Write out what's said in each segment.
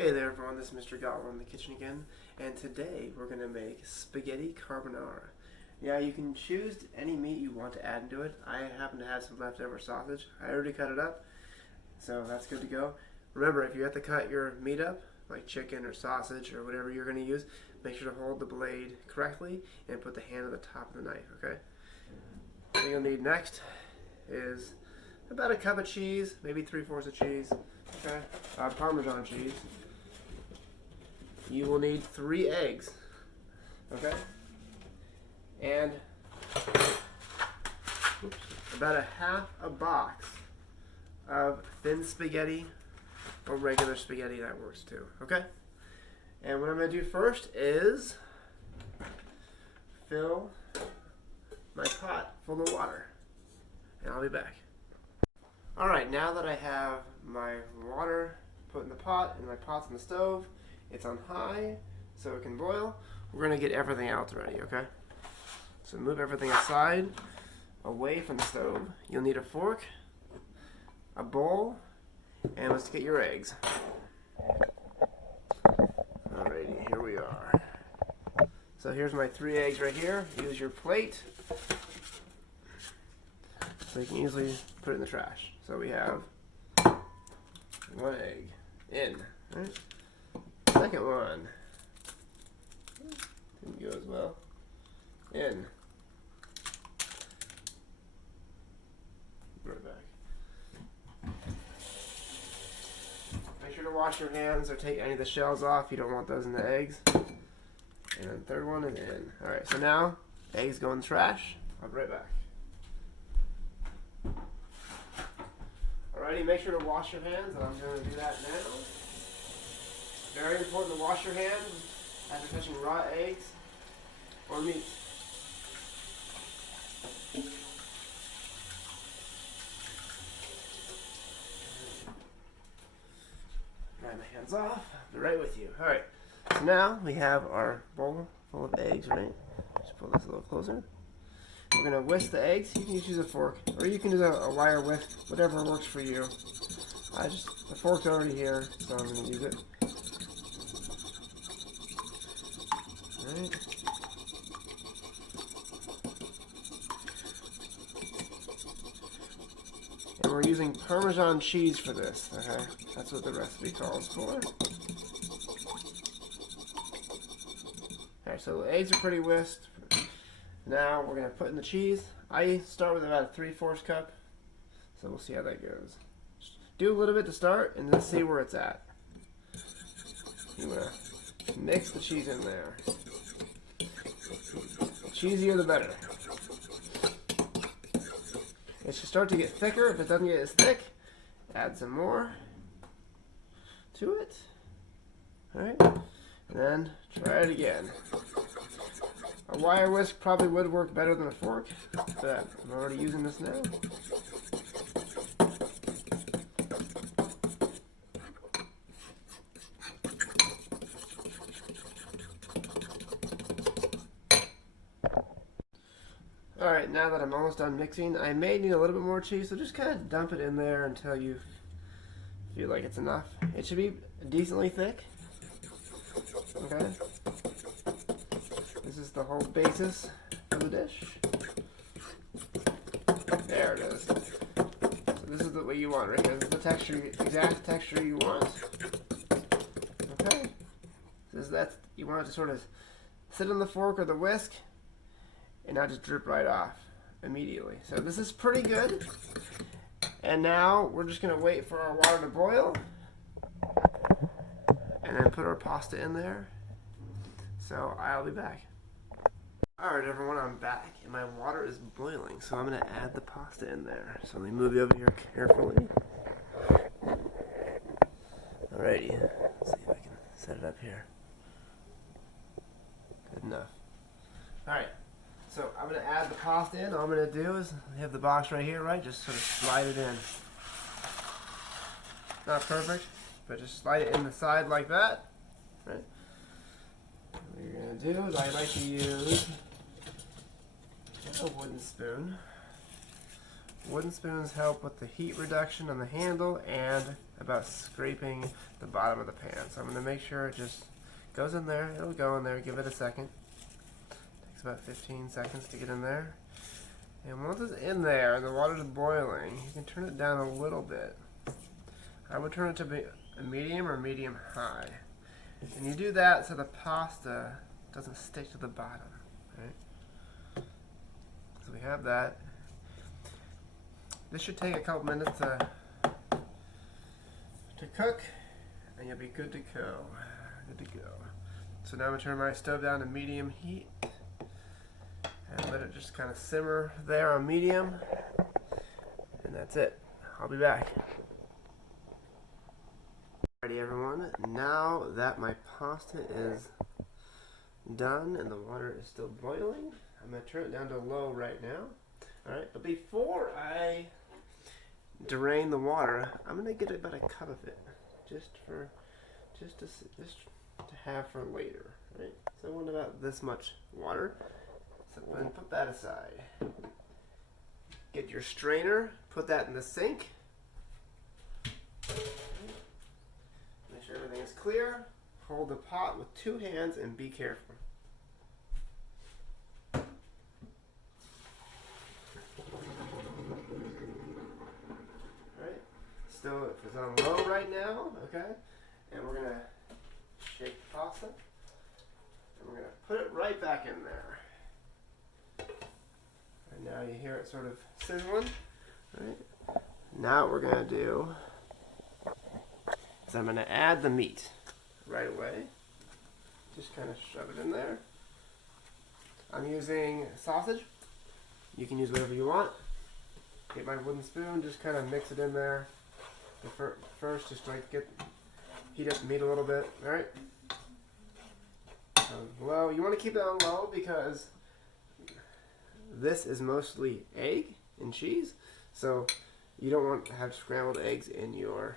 Hey there everyone, this is Mr. Gottler in the kitchen again, and today we're going to make spaghetti carbonara. Now you can choose any meat you want to add into it. I happen to have some leftover sausage. I already cut it up, so that's good to go. Remember, if you have to cut your meat up, like chicken or sausage or whatever you're going to use, make sure to hold the blade correctly and put the hand on the top of the knife, okay? What you'll need next is about a cup of cheese, maybe 3/4 of cheese, okay? Parmesan cheese. You will need 3 eggs, okay? And about a half a box of thin spaghetti or regular spaghetti, that works too, okay? And what I'm going to do first is fill my pot full of water, and I'll be back. Alright, now that I have my water put in the pot and my pot's on the stove, it's on high so it can boil, we're going to get everything else ready, okay? So move everything aside, away from the stove. You'll need a fork, a bowl, and let's get your eggs. Alrighty, here we are. So here's my 3 eggs right here. Use your plate so you can easily put it in the trash. So we have 1 egg in. Right? Second one didn't go as well. In. Right back. Make sure to wash your hands or take any of the shells off. You don't want those in the eggs. And then third one is in. Alright, so now eggs go in the trash. I'll be right back. Alrighty, make sure to wash your hands, and I'm going to do that now. Very important to wash your hands after touching raw eggs or meat. Dry my hands off. I'll be right with you. Alright, so now we have our bowl full of eggs, right? Just pull this a little closer. We're going to whisk the eggs. You can just use a fork, or you can use a wire whisk, whatever works for you. The fork's already here, so I'm going to use it. Alright. And we're using Parmesan cheese for this, okay? That's what the recipe calls for. Alright, so the eggs are pretty whisked. Now we're going to put in the cheese. I start with about a 3/4 cup, so we'll see how that goes. Just do a little bit to start and then see where it's at. You want to mix the cheese in there. The cheesier the better. It should start to get thicker. If it doesn't get as thick, add some more to it. Alright, and then try it again. A wire whisk probably would work better than a fork, but I'm already using this now. Alright, now that I'm almost done mixing, I may need a little bit more cheese, so just kind of dump it in there until you feel like it's enough. It should be decently thick. Okay. This is the whole basis of the dish. There it is. So this is the way you want it, right? This is the texture, exact texture you want. Okay. You want it to sort of sit on the fork or the whisk and not just drip right off immediately. So this is pretty good. And now we're just going to wait for our water to boil and then put our pasta in there. So I'll be back. Alright everyone, I'm back and my water is boiling, so I'm going to add the pasta in there. So let me move you over here carefully. Alrighty, let's see if I can set it up here. Good enough. Alright, so I'm going to add the pasta in. All I'm going to do is, we have the box right here, right? Just sort of slide it in. Not perfect, but just slide it in the side like that. Right? What you're going to do is I like to use a wooden spoon. Wooden spoons help with the heat reduction on the handle and about scraping the bottom of the pan. So I'm going to make sure it just goes in there. It'll go in there. Give it a second. Takes about 15 seconds to get in there. And once it's in there and the water's boiling, you can turn it down a little bit. I would turn it to be a medium or medium high. And you do that so the pasta doesn't stick to the bottom. Right? So we have that. This should take a couple minutes to cook, and you'll be good to go. Good to go. So now I'm going to turn my stove down to medium heat and let it just kind of simmer there on medium, and that's it. I'll be back. Alrighty everyone, now that my pasta is done and the water is still boiling, I'm going to turn it down to low right now. Alright, but before I drain the water, I'm going to get about a cup of it, just to have for later. Right? So I want about this much water. So go ahead and put that aside. Get your strainer, put that in the sink. Make sure everything is clear. Hold the pot with 2 hands and be careful. Alright, stove is on low right now, okay? And we're going to shake the pasta. And we're going to put it right back in there. And now you hear it sort of sizzling. Right? Now what we're going to do is I'm going to add the meat right away. Just kind of shove it in there. I'm using sausage. You can use whatever you want. Get my wooden spoon, just kind of mix it in there. First, just like heat up the meat a little bit. All right. Low. You want to keep it on low because this is mostly egg and cheese, so you don't want to have scrambled eggs in your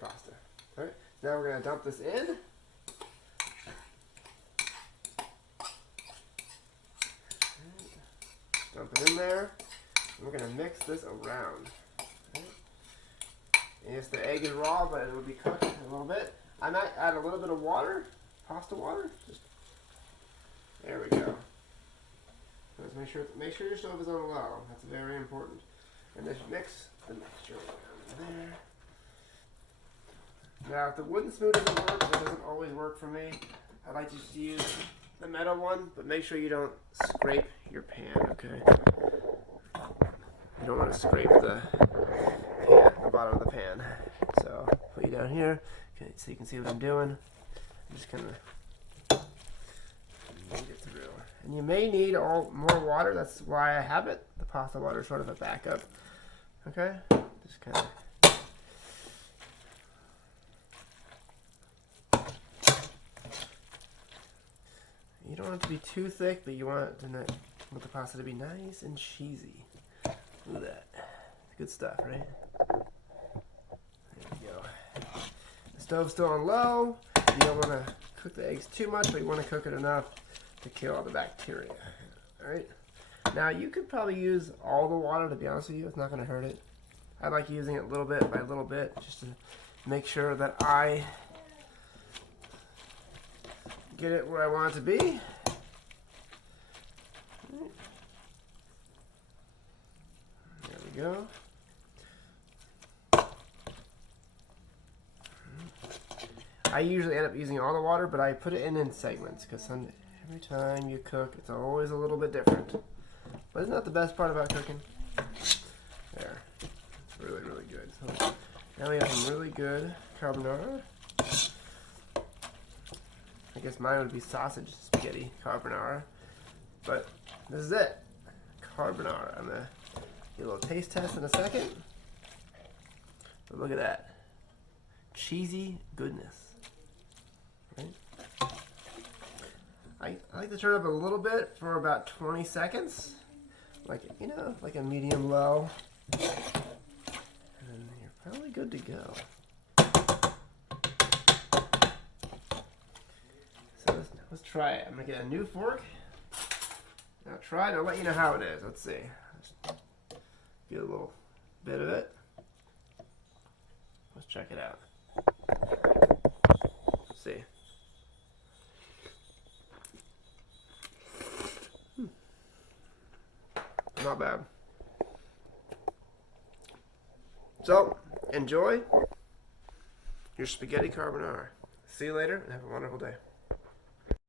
pasta. All right. Now we're going to dump this in. Dump it in there. And we're going to mix this around. Okay. And yes, the egg is raw, but it will be cooked in a little bit. I might add a little bit of water, pasta water. Just there we go. Just make sure your stove is on low. That's very important. And just mix the mixture around there. Now, if the wooden spoon doesn't work, it doesn't always work for me. I like to use the metal one, but make sure you don't scrape your pan, okay? You don't want to scrape the bottom of the pan. So, put you down here, okay, so you can see what I'm doing. I'm just kind of knead it through. And you may need more water. That's why I have it. The pasta water is sort of a backup. Okay, just kind of. You don't want it to be too thick, but you want the pasta to be nice and cheesy. Look at that. Good stuff, right? There we go. The stove's still on low. You don't want to cook the eggs too much, but you want to cook it enough to kill all the bacteria. Alright? Now, you could probably use all the water, to be honest with you. It's not going to hurt it. I like using it little bit by little bit, just to make sure that I get it where I want it to be. There we go. I usually end up using all the water, but I put it in segments because every time you cook, it's always a little bit different. But isn't that the best part about cooking? There. It's really, really good. So now we have some really good carbonara. I guess mine would be sausage spaghetti carbonara. But this is it. Carbonara. I'm going to get a little taste test in a second. But look at that. Cheesy goodness. Right? I like to turn it up a little bit for about 20 seconds. Like, you know, like a medium low. And then you're probably good to go. So let's try it. I'm going to get a new fork. Now try it. I'll let you know how it is. Let's see. Just get a little bit of it. check it out. Let's see. Not bad. So, enjoy your spaghetti carbonara. See you later and have a wonderful day.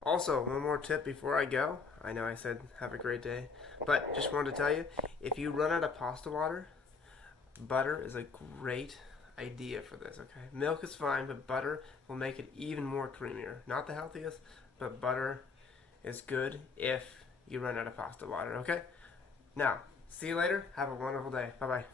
Also, one more tip before I go. I know I said have a great day, but just wanted to tell you, if you run out of pasta water, butter is a great idea for this, okay? Milk is fine, but butter will make it even more creamier. Not the healthiest, but butter is good if you run out of pasta water, okay? Now, see you later. Have a wonderful day. Bye-bye.